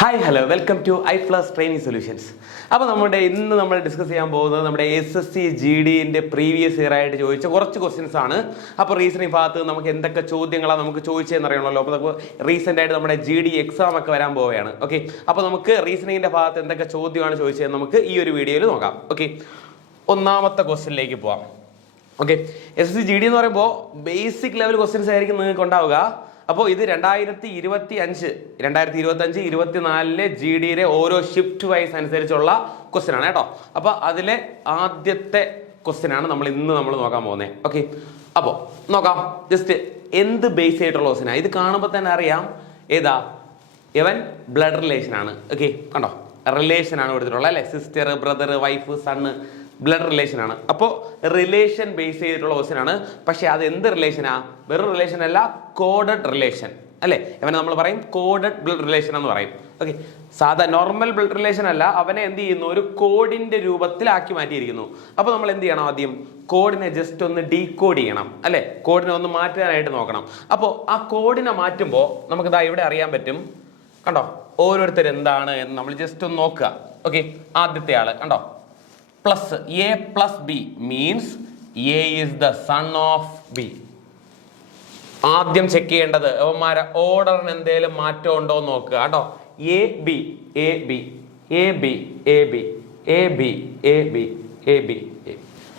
Hi hello welcome to iPlus training solutions. അപ്പോൾ ഇന്ന് നമ്മൾ ഡിസ്കസ് ചെയ്യാൻ പോകുന്നത് നമ്മുടെ SSC GDന്റെ പ്രീവിയസ് ഇയർ ആയിട്ട് ചോദിച്ച കുറച്ച് ക്വസ്റ്റ്യൻസ് ആണ്. അപ്പോൾ റീസണിങ് ഭാഗത്ത് നമുക്ക് എന്തൊക്കെ ചോദ്യങ്ങളാണ് നമുക്ക് ചോദിച്ചതെന്ന് അറിയണമല്ലോ. അപ്പോൾ നമുക്ക് റീസെൻ്റ് ആയിട്ട് നമ്മുടെ GD എക്സാം ഒക്കെ വരാൻ പോവുകയാണ്. ഓക്കെ, അപ്പോൾ നമുക്ക് റീസണിങ്ങിൻ്റെ ഭാഗത്ത് എന്തൊക്കെ ചോദ്യമാണ് ചോദിച്ചത് നമുക്ക് ഈ ഒരു വീഡിയോയിൽ നോക്കാം. ഓക്കെ, ഒന്നാമത്തെ ക്വസ്റ്റ്യനിലേക്ക് പോവാം. ഓക്കെ, SSC GD എന്ന് പറയുമ്പോൾ ബേസിക് ലെവൽ ക്വസ്റ്റ്യൻസ് ആയിരിക്കും നിങ്ങൾക്ക് ഉണ്ടാവുക. അപ്പോൾ ഇത് 2025, 24 GDയിലെ ഓരോ ഷിഫ്റ്റ് വൈസ് അനുസരിച്ചുള്ള ക്വസ്റ്റ്യൻ ആണ് കേട്ടോ. അപ്പോൾ അതിലെ ആദ്യത്തെ ക്വസ്റ്റ്യൻ ആണ് നമ്മൾ നോക്കാൻ പോകുന്നത്. ഓക്കെ, അപ്പോൾ നോക്കാം. ജസ്റ്റ് എന്ത് ബേസ് ചെയ്തിട്ടുള്ള ക്വസ്റ്റ്യനാണ് ഇത് കാണുമ്പോൾ തന്നെ അറിയാം. ഏതാ ഇവൻ ബ്ലഡ് റിലേഷൻ ആണ്. ഓക്കെ, കണ്ടോ, റിലേഷൻ ആണ് കൊടുത്തിട്ടുള്ളത് അല്ലേ. Sister, brother, wife, sun, blood relation ആണ്. അപ്പോൾ റിലേഷൻ ബേസ് ചെയ്തിട്ടുള്ള ക്വസ്റ്റ്യൻ ആണ്. പക്ഷെ അത് എന്ത് റിലേഷനാ? വെറും റിലേഷൻ അല്ല, കോഡഡ് റിലേഷൻ അല്ലേ. അവനെ നമ്മൾ പറയും കോഡഡ് ബ്ലഡ് റിലേഷൻ എന്ന് പറയും. ഓക്കെ, സാധാ നോർമൽ ബ്ലഡ് റിലേഷൻ അല്ല, അവനെ എന്ത് ചെയ്യുന്നു, ഒരു കോഡിന്റെ രൂപത്തിലാക്കി മാറ്റിയിരിക്കുന്നു. അപ്പോൾ നമ്മൾ എന്ത് ചെയ്യണം? ആദ്യം കോഡിനെ ജസ്റ്റ് ഒന്ന് ഡീകോഡ് ചെയ്യണം അല്ലേ. കോഡിനെ ഒന്ന് മാറ്റാനായിട്ട് നോക്കണം. അപ്പോൾ ആ കോഡിനെ മാറ്റുമ്പോൾ നമുക്ക് ഇതാ ഇവിടെ അറിയാൻ പറ്റും. കണ്ടോ, ഓരോരുത്തർ എന്താണ് എന്ന് നമ്മൾ ജസ്റ്റ് ഒന്ന് നോക്കുക. ഓക്കെ, ആദ്യത്തെ ആള് കണ്ടോ, plus A plus B means A is the son of B. ആദ്യം ചെക്ക് ചെയ്യേണ്ടത് അവന്മാരെ ഓർഡറിന് എന്തെങ്കിലും മാറ്റം ഉണ്ടോ എന്ന് നോക്കുക കേട്ടോ. A B A B A B A B A B A B A B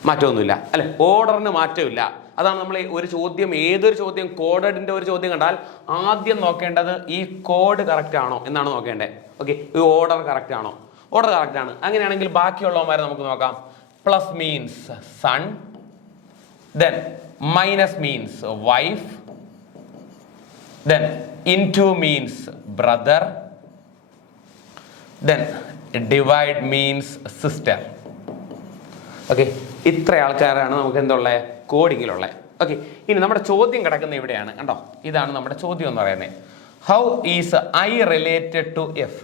മാറ്റമൊന്നുമില്ല അല്ലെ, ഓർഡറിന് മാറ്റമില്ല. അതാണ് നമ്മൾ ഒരു ചോദ്യം, ഏതൊരു ചോദ്യം കോഡഡിന്റെ ഒരു ചോദ്യം കണ്ടാൽ ആദ്യം നോക്കേണ്ടത് ഈ കോഡ് കറക്റ്റ് ആണോ എന്നാണ് നോക്കേണ്ടത്. ഓക്കെ, ഈ ഓർഡർ കറക്റ്റ് ആണോ? ഓർഡർ കറക്റ്റ് ആണ്. അങ്ങനെയാണെങ്കിൽ ബാക്കിയുള്ളവന്മാരെ നമുക്ക് നോക്കാം. Plus means son, then minus means wife, then into means brother, then divide means sister. Okay, ഇത്ര ആൾക്കാരാണ് നമുക്ക് എന്തുള്ളത്, കോഡിങ്ങിലുള്ളത്. ഓക്കെ, ഇനി നമ്മുടെ ചോദ്യം കിടക്കുന്ന ഇവിടെയാണ് കണ്ടോ. ഇതാണ് നമ്മുടെ ചോദ്യം എന്ന് പറയുന്നത്. How is I related to F?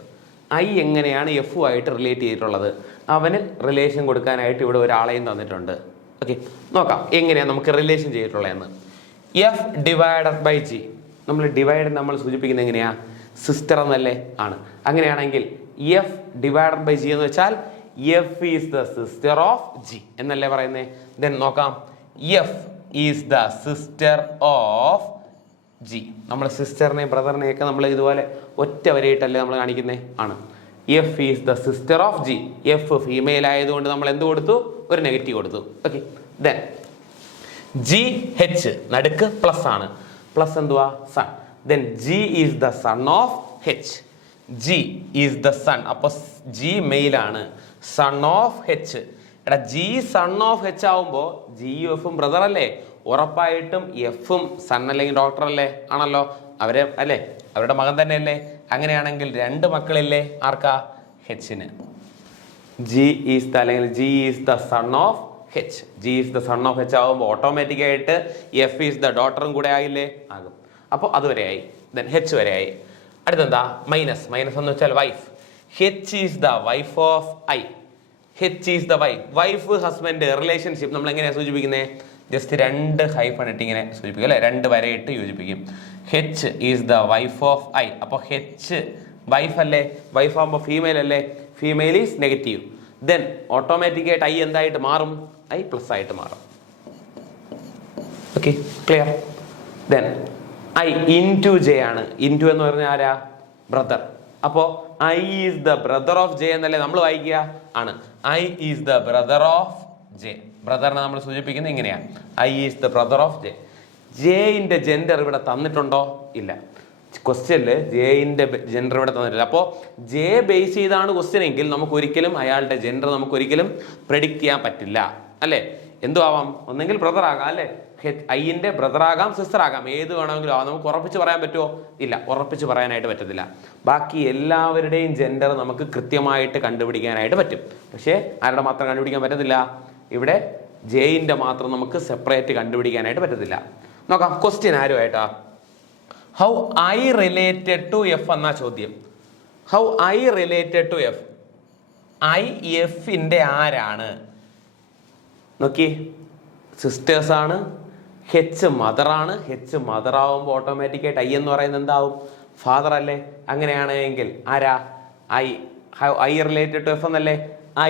I എങ്ങനെയാണ് എഫുമായിട്ട് റിലേറ്റ് ചെയ്തിട്ടുള്ളത്? അവന് റിലേഷൻ കൊടുക്കാനായിട്ട് ഇവിടെ ഒരാളെയും തന്നിട്ടുണ്ട്. ഓക്കെ, നോക്കാം എങ്ങനെയാണ് നമുക്ക് റിലേഷൻ ചെയ്തിട്ടുള്ളതെന്ന്. എഫ് ഡിവൈഡഡ് ബൈ ജി, നമ്മൾ ഡിവൈഡ് നമ്മൾ സൂചിപ്പിക്കുന്നത് എങ്ങനെയാ? സിസ്റ്റർ എന്നല്ലേ ആണ്. അങ്ങനെയാണെങ്കിൽ എഫ് ഡിവൈഡഡ് ബൈ ജി എന്ന് വെച്ചാൽ F is the sister of G എന്നല്ലേ പറയുന്നത്. ദെൻ നോക്കാം, F is the sister of G. നമ്മൾ സിസ്റ്ററിനെയും ബ്രദറിനെയൊക്കെ നമ്മൾ ഇതുപോലെ ഒറ്റ വരെയിട്ടല്ലേ നമ്മൾ കാണിക്കുന്നത് ആണ്. F is the sister of G. F female ആയതുകൊണ്ട് നമ്മൾ എന്ത് കൊടുത്തു? ഒരു നെഗറ്റീവ് കൊടുത്തു. ഓക്കെ, ദെൻ ജി എച്ച് നടുക്ക് പ്ലസ് ആണ്. പ്ലസ് എന്തുവാ? Son. Then G is the son of H. G is the son. അപ്പൊ ജി മെയിലാണ്, സൺ ഓഫ് എച്ച്. എടാ, ജി സൺ ഓഫ് എച്ച് ആവുമ്പോൾ ജിയും എഫും ബ്രദർ അല്ലേ, ഉറപ്പായിട്ടും എഫും സൺ അല്ലെങ്കിൽ ഡോക്ടർ അല്ലേ ആണല്ലോ, അവരെ അല്ലേ, അവരുടെ മകൻ തന്നെയല്ലേ. അങ്ങനെയാണെങ്കിൽ രണ്ട് മക്കളില്ലേ ആർക്കാ? ഹെച്ചിന്. ജി ഈസ് ദ അല്ലെങ്കിൽ G is the son of H. G is the son of H ആവുമ്പോൾ ഓട്ടോമാറ്റിക് ആയിട്ട് എഫ് ഈസ് ദ ഡോട്ടറും കൂടെ ആയില്ലേ? ആകും. അപ്പോൾ അതുവരെ ആയി. ദെൻ ഹെച്ച് വരെ ആയി. അടുത്തെന്താ? മൈനസ്. മൈനസ് എന്ന് വെച്ചാൽ wife. H is the wife of I. H is the wife. Wife husband relationship നമ്മൾ എങ്ങനെയാണ് സൂചിപ്പിക്കുന്നത്? ജസ്റ്റ് രണ്ട് ഹൈഫൺ ഇട്ട് ഇങ്ങനെ സൂചിപ്പിക്കും അല്ലെ, രണ്ട് വരയിട്ട് യോജിപ്പിക്കും. H is the wife of I. അപ്പോൾ ഹെച്ച് വൈഫ് അല്ലേ, വൈഫ് ആകുമ്പോൾ ഫീമെയിൽ അല്ലേ, ഫീമെയിൽ ഈസ് നെഗറ്റീവ്. ദെൻ ഓട്ടോമാറ്റിക്കായിട്ട് ഐ എന്തായിട്ട് മാറും? ഐ പ്ലസ് ആയിട്ട് മാറും. Okay, clear? Then I into J ആണ്. ഇൻടു എന്ന് പറഞ്ഞാൽ ആരാ? ബ്രദർ. അപ്പോൾ I is the brother of J എന്നല്ലേ നമ്മൾ വായിക്കുക ആണ്. I is the brother of J. ബ്രദറിനെ നമ്മൾ സൂചിപ്പിക്കുന്നത് ഇങ്ങനെയാണ്, I is the brother of J. ജെയിന്റെ gender ഇവിടെ തന്നിട്ടുണ്ടോ? ഇല്ല. ക്വസ്റ്റ്യനിൽ ജെയിന്റെ ജെൻഡർ ഇവിടെ തന്നിട്ടില്ല. അപ്പോൾ ജെ ബേസ് ചെയ്താണ് ക്വസ്റ്റ്യൻ എങ്കിൽ നമുക്ക് ഒരിക്കലും അയാളുടെ ജെൻഡർ നമുക്ക് ഒരിക്കലും പ്രെഡിക്റ്റ് ചെയ്യാൻ പറ്റില്ല അല്ലേ. എന്തു ആവാം? ഒന്നെങ്കിൽ ബ്രദർ ആകാം അല്ലേ, ഐന്റെ ബ്രദർ ആകാം, സിസ്റ്റർ ആകാം, ഏത് വേണമെങ്കിലും ആവാം. നമുക്ക് ഉറപ്പിച്ച് പറയാൻ പറ്റുമോ? ഇല്ല, ഉറപ്പിച്ച് പറയാനായിട്ട് പറ്റത്തില്ല. ബാക്കി എല്ലാവരുടെയും ജെൻഡർ നമുക്ക് കൃത്യമായിട്ട് കണ്ടുപിടിക്കാനായിട്ട് പറ്റും. പക്ഷേ ആരുടെ മാത്രം കണ്ടുപിടിക്കാൻ പറ്റത്തില്ല? ഇവിടെ ജെയിന്റെ മാത്രം നമുക്ക് സെപ്പറേറ്റ് കണ്ടുപിടിക്കാനായിട്ട് പറ്റത്തില്ല. നോക്കാം ക്വസ്റ്റ്യൻ ആരുമായിട്ടാ. How I related to F എന്നാ ചോദ്യം. How I related to F. I എഫിന്റെ ആരാണ്? നോക്കി, സിസ്റ്റേഴ്സ് ആണ്. ഹെച്ച് മദറാണ്. ഹെച്ച് മദർ ആവുമ്പോൾ ഓട്ടോമാറ്റിക്കായിട്ട് ഐ എന്ന് പറയുന്നത് എന്താവും? ഫാദർ അല്ലേ? അങ്ങനെയാണെങ്കിൽ ആരാ? ഐ റിലേറ്റഡ് ടു എഫ് എന്നല്ലേ?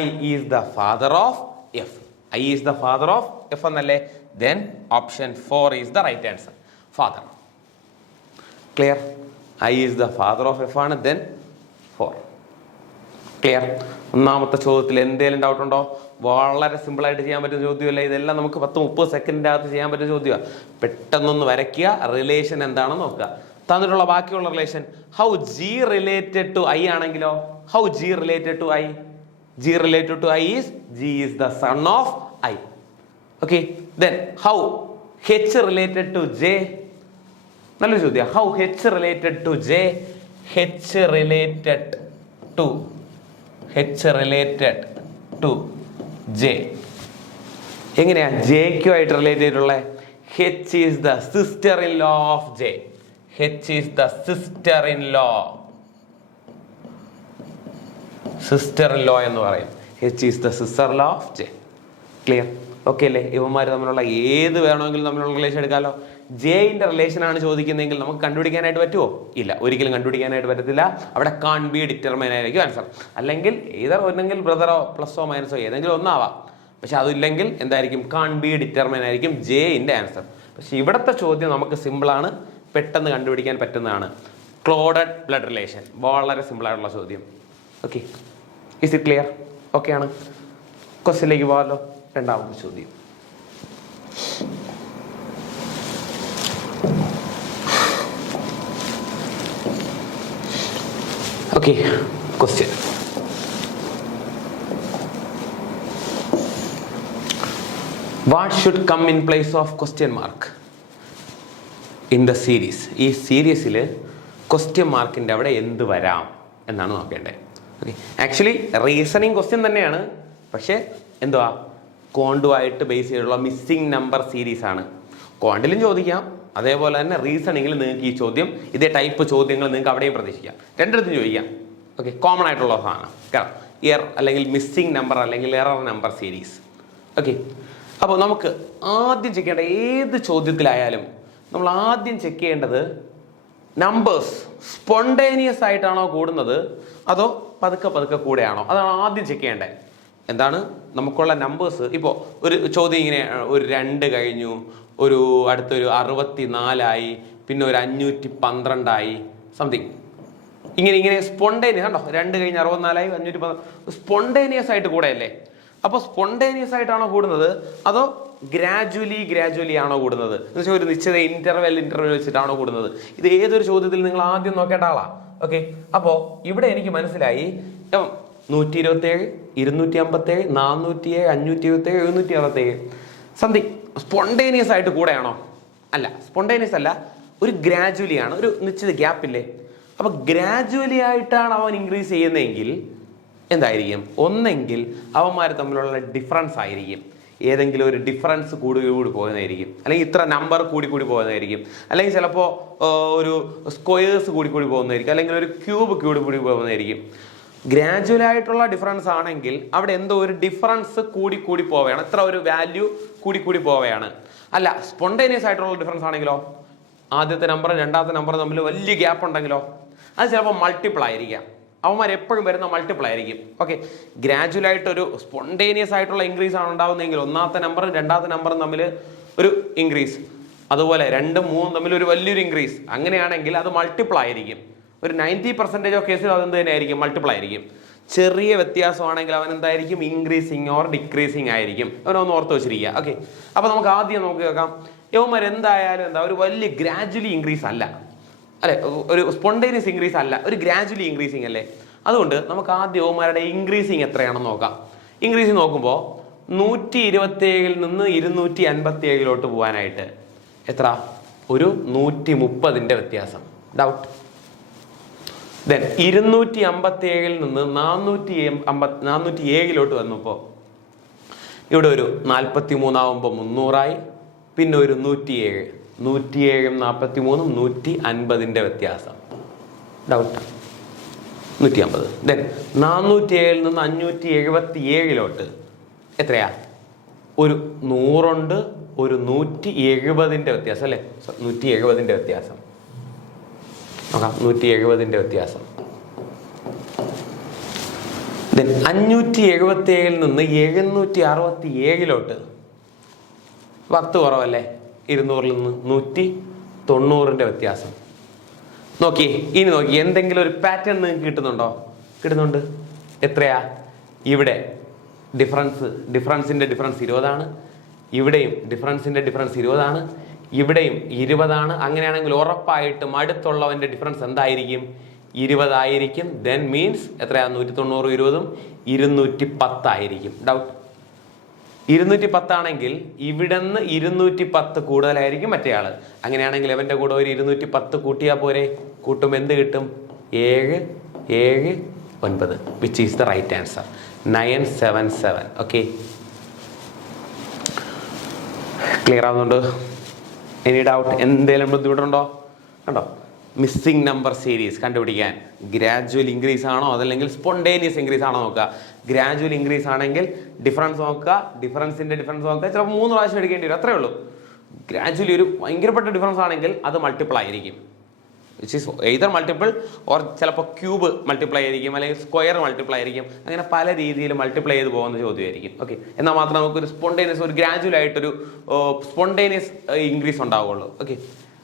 I is the father of F. I is the father of F എന്നല്ലേ? Then option 4 is the right answer. Father. Clear? I is the father of F ആണ്. Then 4. Clear? ഒന്നാമത്തെ ചോദ്യത്തിൽ എന്തെങ്കിലും doubt ഉണ്ടോ? വളരെ സിമ്പിളായിട്ട് ചെയ്യാൻ പറ്റുന്ന ചോദ്യമല്ല. ഇതെല്ലാം നമുക്ക് 10-30 സെക്കൻഡിൻ്റെ അകത്ത് ചെയ്യാൻ പറ്റുന്ന ചോദ്യമാണ്. പെട്ടെന്നൊന്ന് വരയ്ക്കുക, റിലേഷൻ എന്താണെന്ന് നോക്കുക. തന്നിട്ടുള്ള ബാക്കിയുള്ള relation how G related to I ആണെങ്കിലോ? How G related to I? G related to I is G is the son of I. Okay. Then how H related to J? നല്ലൊരു ചോദ്യം. How H related to J? H related to J എങ്ങനെയാ ജെക്കുമായിട്ട് relate ചെയ്തിട്ടുള്ള? H is the sister in law of J. H is the sister in law എന്ന് പറയും. H is the sister law of J. Clear? Okay അല്ലേ? ഇവന്മാർ തമ്മിലുള്ള ഏത് വേണമെങ്കിലും തമ്മിലുള്ള റിലേഷൻ എടുക്കാമല്ലോ. ജെയിൻ്റെ റിലേഷൻ ആണ് ചോദിക്കുന്നതെങ്കിൽ നമുക്ക് കണ്ടുപിടിക്കാനായിട്ട് പറ്റുമോ? ഇല്ല, ഒരിക്കലും കണ്ടുപിടിക്കാനായിട്ട് പറ്റത്തില്ല. അവിടെ കാൺ ബി ഡിറ്റർമൈൻ ആയിരിക്കും ആൻസർ. അല്ലെങ്കിൽ ഒന്നെങ്കിൽ ബ്രദറോ പ്ലസോ മൈനസോ ഏതെങ്കിലും ഒന്നാവാം. പക്ഷെ അതില്ലെങ്കിൽ എന്തായിരിക്കും? കാൺ ബി ഡിറ്റർമൈൻ ആയിരിക്കും ജെയിൻ്റെ ആൻസർ. പക്ഷെ ഇവിടുത്തെ ചോദ്യം നമുക്ക് സിമ്പിളാണ്, പെട്ടെന്ന് കണ്ടുപിടിക്കാൻ പറ്റുന്നതാണ്. Closed blood relation. വളരെ സിമ്പിളായിട്ടുള്ള ചോദ്യം. Okay, is it clear? Okay ആണ്. ക്വസ്റ്റ്യനിലേക്ക് പോകാമല്ലോ. രണ്ടാമത്തെ ചോദ്യം. Okay, question. What should come in place of question mark in the series? ഈ സീരീസിൽ ക്വസ്റ്റ്യൻ മാർക്കിൻ്റെ അവിടെ എന്ത് വരാം എന്നാണ് നോക്കേണ്ടത്. ഓക്കെ, ആക്ച്വലി റീസണിങ് ക്വസ്റ്റ്യൻ തന്നെയാണ്, പക്ഷേ എന്തുവാ ക്വാണ്ടുമായിട്ട് ബേസ് ചെയ്തിട്ടുള്ള മിസ്സിംഗ് നമ്പർ സീരീസ് ആണ്. ക്വാണ്ടിലും ചോദിക്കാം, അതേപോലെ തന്നെ റീസണിങ്ങിൽ നിങ്ങൾക്ക് ഈ ചോദ്യം, ഇതേ ടൈപ്പ് ചോദ്യങ്ങൾ നിങ്ങൾക്ക് അവിടെയും പ്രതീക്ഷിക്കാം. രണ്ടിടത്തും ചോദിക്കാം. ഓക്കെ, കോമൺ ആയിട്ടുള്ള സാധനം. കാരണം എറർ അല്ലെങ്കിൽ മിസ്സിംഗ് നമ്പർ അല്ലെങ്കിൽ എറർ നമ്പർ സീരീസ്. ഓക്കെ, അപ്പോൾ നമുക്ക് ആദ്യം ചെക്ക് ചെയ്യേണ്ട ഏത് ചോദ്യത്തിലായാലും നമ്മൾ ആദ്യം ചെക്ക് ചെയ്യേണ്ടത് നമ്പേഴ്സ് സ്പോണ്ടേനിയസ് ആയിട്ടാണോ കൂടുന്നത് അതോ പതുക്കെ പതുക്കെ കൂടെയാണോ, അതാണ് ആദ്യം ചെക്ക് ചെയ്യേണ്ടത്. എന്താണ് നമുക്കുള്ള നമ്പേഴ്സ്? ഇപ്പോൾ ഒരു ചോദ്യം ഇങ്ങനെ ഒരു 2 കഴിഞ്ഞു, ഒരു അടുത്തൊരു 64 പിന്നെ ഒരു 512 സംതിങ്, ഇങ്ങനെ സ്പോണ്ടേനിയസ് കണ്ടോ, 2 കഴിഞ്ഞ് 64 512 സ്പോണ്ടേനിയസ് ആയിട്ട് കൂടെയല്ലേ? അപ്പോൾ സ്പോണ്ടേനിയസ് ആയിട്ടാണോ കൂടുന്നത് അതോ ഗ്രാജുവലി ആണോ കൂടുന്നത് എന്ന് വെച്ചാൽ ഒരു നിശ്ചിത ഇന്റർവെൽ വെച്ചിട്ടാണോ കൂടുന്നത്? ഇത് ഏതൊരു ചോദ്യത്തിൽ നിങ്ങൾ ആദ്യം നോക്കേണ്ട ആളാ. ഓക്കെ, അപ്പോൾ ഇവിടെ എനിക്ക് മനസ്സിലായി 127 257 407 527 767 സംതിങ് സ്പോണ്ടേനിയസ് ആയിട്ട് കൂടെയാണോ? അല്ല, സ്പോണ്ടേനിയസ് അല്ല, ഒരു ഗ്രാജുവലി ആണ്, ഒരു നിശ്ചിത ഗ്യാപ്പില്ലേ. അപ്പോൾ ഗ്രാജുവലി ആയിട്ടാണ് അവൻ ഇൻക്രീസ് ചെയ്യുന്നതെങ്കിൽ എന്തായിരിക്കും? ഒന്നെങ്കിൽ അവന്മാർ തമ്മിലുള്ള ഡിഫറൻസ് ആയിരിക്കും, ഏതെങ്കിലും ഒരു ഡിഫറൻസ് കൂടി പോകുന്നതായിരിക്കും, അല്ലെങ്കിൽ ഇത്ര നമ്പർ കൂടി പോകുന്നതായിരിക്കും, അല്ലെങ്കിൽ ചിലപ്പോൾ ഒരു സ്ക്വയേഴ്സ് കൂടി പോകുന്നതായിരിക്കും, അല്ലെങ്കിൽ ഒരു ക്യൂബ് കൂടി പോകുന്നതായിരിക്കും. ഗ്രാജുവൽ ആയിട്ടുള്ള ഡിഫറൻസ് ആണെങ്കിൽ അവിടെ എന്തോ ഒരു ഡിഫറൻസ് കൂടി പോവുകയാണ്, എത്ര ഒരു വാല്യൂ കൂടി പോവുകയാണ്. അല്ല, സ്പോണ്ടേനിയസ് ആയിട്ടുള്ള ഡിഫറൻസ് ആണെങ്കിലോ, ആദ്യത്തെ നമ്പർ രണ്ടാമത്തെ നമ്പർ തമ്മിൽ വലിയ ഗ്യാപ്പ് ഉണ്ടെങ്കിലോ അത് ചിലപ്പോൾ മൾട്ടിപ്പിൾ ആയിരിക്കാം. അവന്മാർ എപ്പോഴും വരുന്ന മൾട്ടിപ്പിൾ ആയിരിക്കും. ഓക്കെ, ഗ്രാജുവലായിട്ട് ഒരു സ്പോണ്ടേനിയസ് ആയിട്ടുള്ള ഇൻക്രീസ് ആണ് ഉണ്ടാകുന്നതെങ്കിൽ ഒന്നാമത്തെ നമ്പറും രണ്ടാമത്തെ നമ്പറും തമ്മിൽ ഒരു ഇൻക്രീസ്, അതുപോലെ 2, 3 തമ്മിൽ ഒരു വലിയൊരു ഇൻക്രീസ്, അങ്ങനെയാണെങ്കിൽ അത് മൾട്ടിപ്പിൾ ആയിരിക്കും. ഒരു 90% ഓഫ് കേസിൽ അതെന്ത് തന്നെ ആയിരിക്കും? മൾട്ടിപ്പിൾ ആയിരിക്കും. ചെറിയ വ്യത്യാസമാണെങ്കിൽ അവൻ എന്തായിരിക്കും? ഇൻക്രീസിങ് ഓർ ഡിക്രീസിങ് ആയിരിക്കും. അവനൊന്ന് ഓർത്ത് വെച്ചിരിക്കുക. ഓക്കെ, അപ്പോൾ നമുക്ക് ആദ്യം നോക്കി നോക്കാം. യവന്മാർ എന്തായാലും ഒരു വലിയ ഗ്രാജുവലി ഇൻക്രീസ് അല്ല അല്ലെ, ഒരു സ്പോണ്ടേനിയസ് ഇൻക്രീസ് അല്ല, ഒരു ഗ്രാജുവലി ഇൻക്രീസിങ് അല്ലേ. അതുകൊണ്ട് നമുക്ക് ആദ്യം യവന്മാരുടെ ഇൻക്രീസിങ് എത്രയാണെന്ന് നോക്കാം. ഇൻക്രീസിങ് നോക്കുമ്പോൾ 127 നിന്ന് 257 പോകാനായിട്ട് എത്ര? ഒരു 130 വ്യത്യാസം. ഡൗട്ട്? ദെൻ 257 നിന്ന് 407 വന്നപ്പോൾ ഇവിടെ ഒരു 43 ആവുമ്പോൾ 300 പിന്നെ ഒരു 107 107 150 വ്യത്യാസം. ഡൗട്ട്? 150. ദെൻ 407 നിന്ന് 577 എത്രയാ? ഒരു 100 ഒരു 170 വ്യത്യാസം അല്ലേ, 170 വ്യത്യാസം. നോക്കാം. 170ന്റെ വ്യത്യാസം. ദെൻ 577 നിന്ന് 767 10 കുറവല്ലേ? 200 നിന്ന് 190ന്റെ വ്യത്യാസം. നോക്കിയേ, ഇനി നോക്കി എന്തെങ്കിലും ഒരു പാറ്റേൺ നിങ്ങൾക്ക് കിട്ടുന്നുണ്ടോ? കിട്ടുന്നുണ്ട്. എത്രയാ? ഇവിടെ ഡിഫറൻസിന്റെ ഡിഫറൻസ് 20 ഇവിടെയും ഡിഫറൻസിന്റെ ഡിഫറൻസ് 20 ഇവിടെയും 20 അങ്ങനെയാണെങ്കിൽ ഉറപ്പായിട്ടും അടുത്തുള്ളവന്റെ ഡിഫറൻസ് എന്തായിരിക്കും? 20 ആയിരിക്കും. ദെൻ മീൻസ് എത്രയാ? 190 20 210 ആയിരിക്കും. ഡൗട്ട്? 210 ആണെങ്കിൽ ഇവിടുന്ന് 210 കൂടുതലായിരിക്കും മറ്റേയാള്. അങ്ങനെയാണെങ്കിൽ അവന്റെ കൂടെ ഒരു 210 കൂട്ടിയാൽ പോരെ? കൂട്ടും എന്ത് കിട്ടും? 7 7 9 which is the right answer. 977. Okay, clear ആവുന്നുണ്ട്? Any doubt? എന്തെങ്കിലും ബുദ്ധിമുട്ടുണ്ടോ? കണ്ടോ, മിസ്സിംഗ് നമ്പർ സീരീസ് കണ്ടുപിടിക്കാൻ ഗ്രാജുവൽ ഇൻക്രീസ് ആണോ അതല്ലെങ്കിൽ സ്പോണ്ടേനിയസ് ഇൻക്രീസ് ആണോ നോക്കുക. ഗ്രാജുവൽ ഇൻക്രീസ് ആണെങ്കിൽ ഡിഫറൻസ് നോക്കുക, ഡിഫറൻസിന്റെ ഡിഫറൻസ് നോക്കുക. ചിലപ്പോൾ 3 പ്രാവശ്യം എടുക്കേണ്ടി വരും, അത്രേ ഉള്ളൂ. ഗ്രാജുവലി ഒരു ഭയങ്കരപ്പെട്ട ഡിഫറൻസ് ആണെങ്കിൽ അത് മൾട്ടിപ്പിൾ ആയിരിക്കും. Which is either multiple or ചിലപ്പോൾ ക്യൂബ് മൾട്ടിപ്ലൈ ആയിരിക്കും, അല്ലെങ്കിൽ സ്ക്വയർ മൾട്ടിപ്ലൈ ആയിരിക്കും. അങ്ങനെ പല രീതിയിൽ മൾട്ടിപ്ലൈ ചെയ്ത് പോകുന്ന ചോദ്യമായിരിക്കും. ഓക്കെ, എന്നാൽ മാത്രമേ നമുക്കൊരു സ്പോണ്ടേനിയസ്, ഒരു ഗ്രാജുവൽ ആയിട്ടൊരു സ്പോണ്ടേനിയസ് ഇൻക്രീസ് ഉണ്ടാവുകയുള്ളൂ. ഓക്കെ,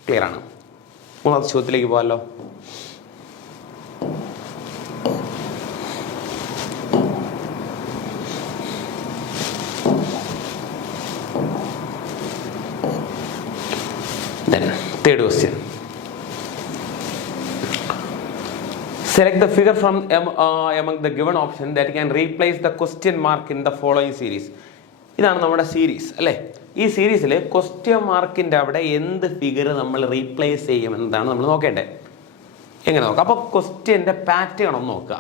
ക്ലിയർ ആണ്? 3ാമത്തെ ചോദ്യത്തിലേക്ക് പോകാമല്ലോ. Third question. Select the figure from among the given option that can replace the question mark in the following series. ഇതാണ് നമ്മുടെ സീരീസ് അല്ലേ? ഈ സീരീസിൽ ക്വസ്റ്റ്യൻ മാർക്കിൻ്റെ അവിടെ എന്ത് ഫിഗർ നമ്മൾ റീപ്ലേസ് ചെയ്യും എന്നതാണ് നമ്മൾ നോക്കേണ്ടത്. എങ്ങനെ നോക്കാം? അപ്പോൾ ക്വസ്റ്റ്യൻ്റെ പാറ്റേൺ ഒന്ന് നോക്കുക.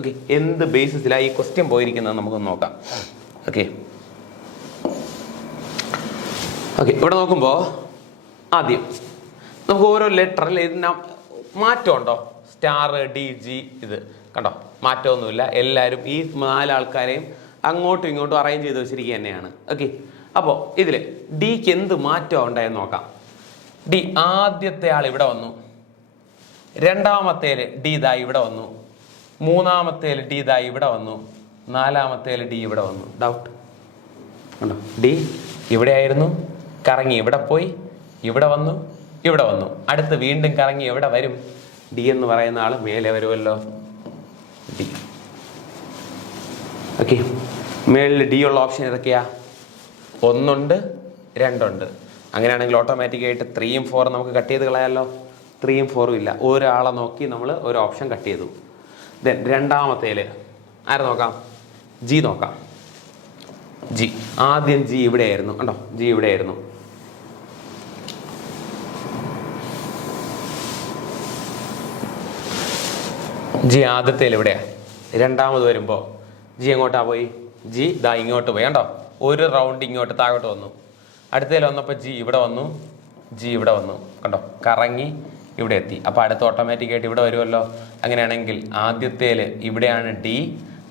ഓക്കെ, എന്ത് ബേസിസിലാണ് ഈ ക്വസ്റ്റ്യൻ പോയിരിക്കുന്നത് നമുക്കൊന്ന് നോക്കാം. ഓക്കെ ഓക്കെ ഇവിടെ നോക്കുമ്പോൾ ആദ്യം നമുക്ക് ഓരോ ലെറ്ററിൽ മാറ്റമുണ്ടോ? സ്റ്റാർ, ഡി, ജി, ഇത് കണ്ടോ, മാറ്റമൊന്നുമില്ല. എല്ലാവരും ഈ 4 ആൾക്കാരെയും അങ്ങോട്ടും ഇങ്ങോട്ടും അറേഞ്ച് ചെയ്ത് വെച്ചിരിക്കുക തന്നെയാണ്. ഓക്കെ, അപ്പോൾ ഇതിൽ ഡിക്ക് എന്ത് മാറ്റം ഉണ്ടായെന്ന് നോക്കാം. ഡി ആദ്യത്തെ ആൾ ഇവിടെ വന്നു, രണ്ടാമത്തേൽ ഡി ഇതാ ഇവിടെ വന്നു, മൂന്നാമത്തേൽ ഡി ഇതാ ഇവിടെ വന്നു, നാലാമത്തേൽ ഡി ഇവിടെ വന്നു. ഡൗട്ട് കണ്ടോ? ഡി ഇവിടെ ആയിരുന്നു, കറങ്ങി ഇവിടെ പോയി, ഇവിടെ വന്നു, ഇവിടെ വന്നു, അടുത്ത് വീണ്ടും കറങ്ങി എവിടെ വരും? ഡി എന്ന് പറയുന്ന ആൾ മേലെ വരുമല്ലോ. ഡി. ഓക്കെ, മേളിൽ ഡി ഉള്ള ഓപ്ഷൻ ഏതൊക്കെയാ? 1 ഉണ്ട്, 2 ഉണ്ട്. അങ്ങനെയാണെങ്കിൽ ഓട്ടോമാറ്റിക്കായിട്ട് 3ഉം 4ഉം നമുക്ക് കട്ട് ചെയ്ത് കളയാമല്ലോ. 3ഉം 4ഉം ഇല്ല, ഒരാളെ നോക്കി നമ്മൾ ഒരു ഓപ്ഷൻ കട്ട് ചെയ്തു. ദെൻ രണ്ടാമത്തേൽ ആരെ നോക്കാം? ജി നോക്കാം. ജി ആദ്യം ജി ഇവിടെ ആയിരുന്നു, കണ്ടോ? ജി ഇവിടെ ആയിരുന്നു. ജി ആദ്യത്തേൽ ഇവിടെയാ. രണ്ടാമത് വരുമ്പോൾ ജി എങ്ങോട്ടാ പോയി? ജി ദാ ഇങ്ങോട്ട് പോയി, കണ്ടോ? ഒരു റൗണ്ട് ഇങ്ങോട്ട് താഴോട്ട് വന്നു. അടുത്തേൽ വന്നപ്പോൾ ജി ഇവിടെ വന്നു, ജി ഇവിടെ വന്നു, കണ്ടോ? കറങ്ങി ഇവിടെ എത്തി. അപ്പോൾ അടുത്ത് ഓട്ടോമാറ്റിക്കായിട്ട് ഇവിടെ വരുമല്ലോ. അങ്ങനെയാണെങ്കിൽ ആദ്യത്തേൽ ഇവിടെയാണ് ഡി,